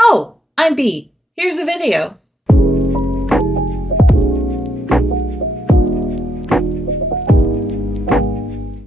Oh, I'm B. Here's a video.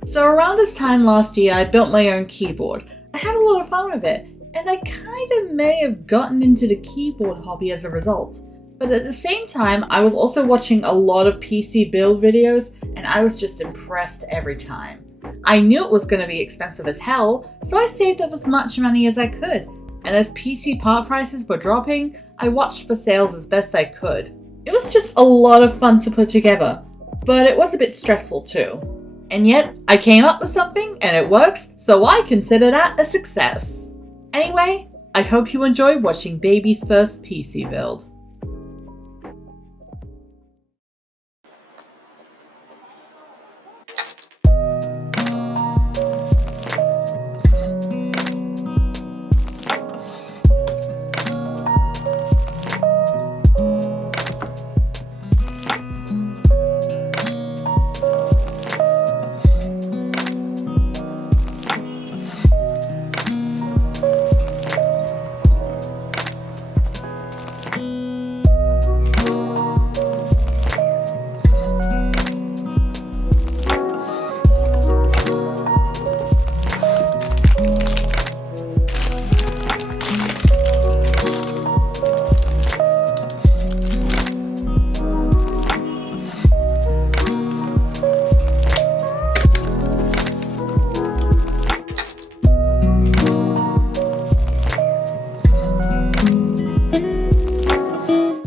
So around this time last year, I built my own keyboard. I had a lot of fun with it, and I kind of may have gotten into the keyboard hobby as a result. But at the same time, I was also watching a lot of PC build videos, and I was just impressed every time. I knew it was going to be expensive as hell, so I saved up as much money as I could. And as PC part prices were dropping, I watched for sales as best I could. It was just a lot of fun to put together, but it was a bit stressful too. And yet, I came up with something and it works, so I consider that a success. Anyway, I hope you enjoy watching Baby's first PC build.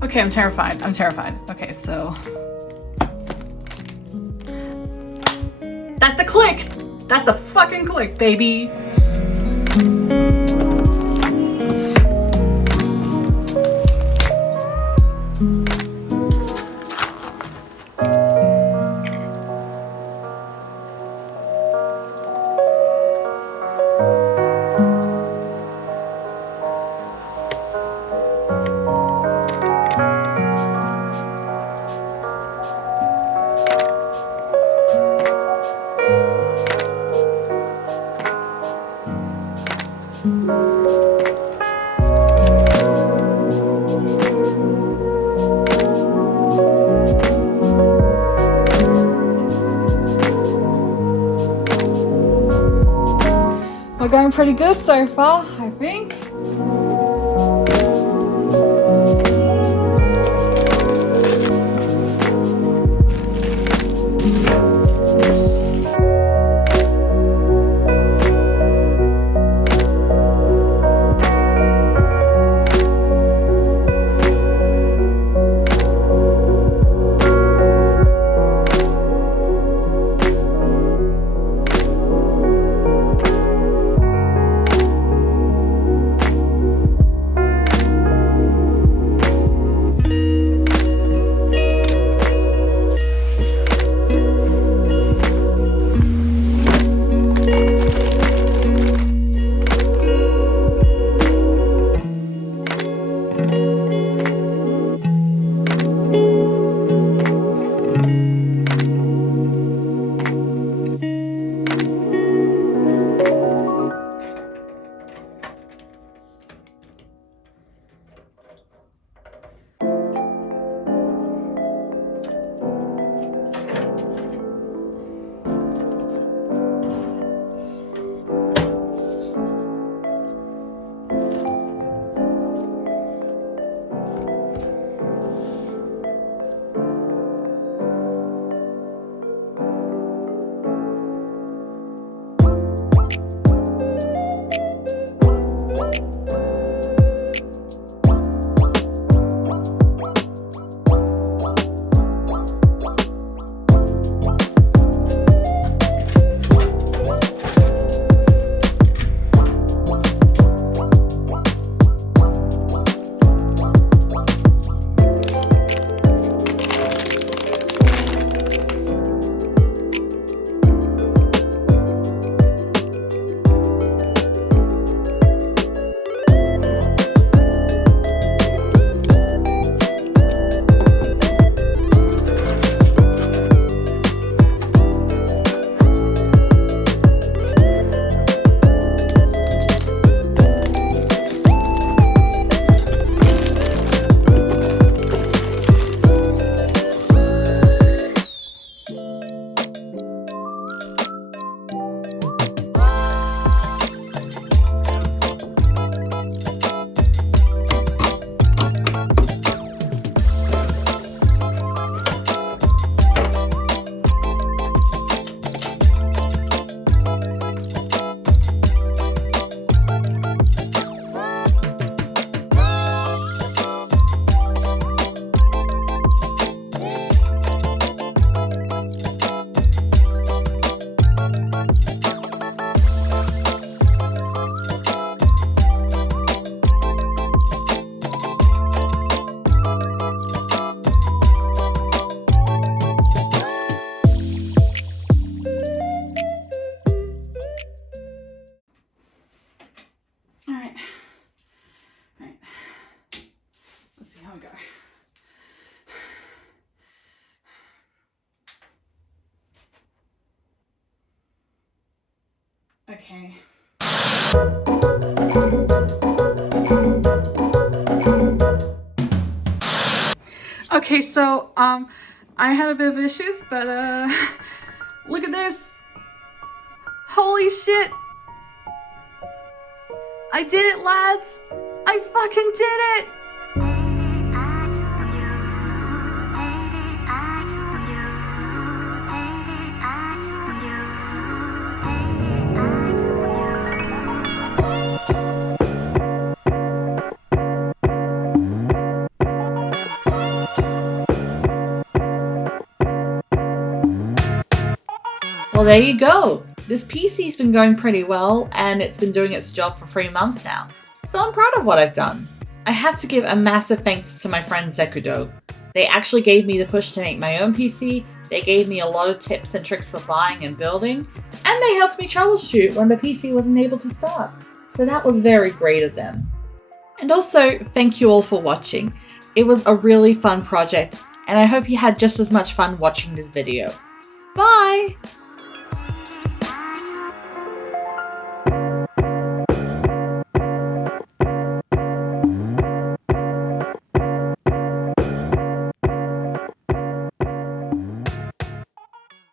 Okay, I'm terrified. Okay, so... That's the click! That's the fucking click, baby! We're going pretty good so far, I think. Okay. Okay, so I had a bit of issues, but look at this. Holy shit. I did it, lads. I fucking did it. Well, there you go. This PC's been going pretty well, and it's been doing its job for 3 months now. So I'm proud of what I've done. I have to give a massive thanks to my friend Zekudo. They actually gave me the push to make my own PC, they gave me a lot of tips and tricks for buying and building, and they helped me troubleshoot when the PC wasn't able to start. So that was very great of them. And also, thank you all for watching. It was a really fun project, and I hope you had just as much fun watching this video. Bye!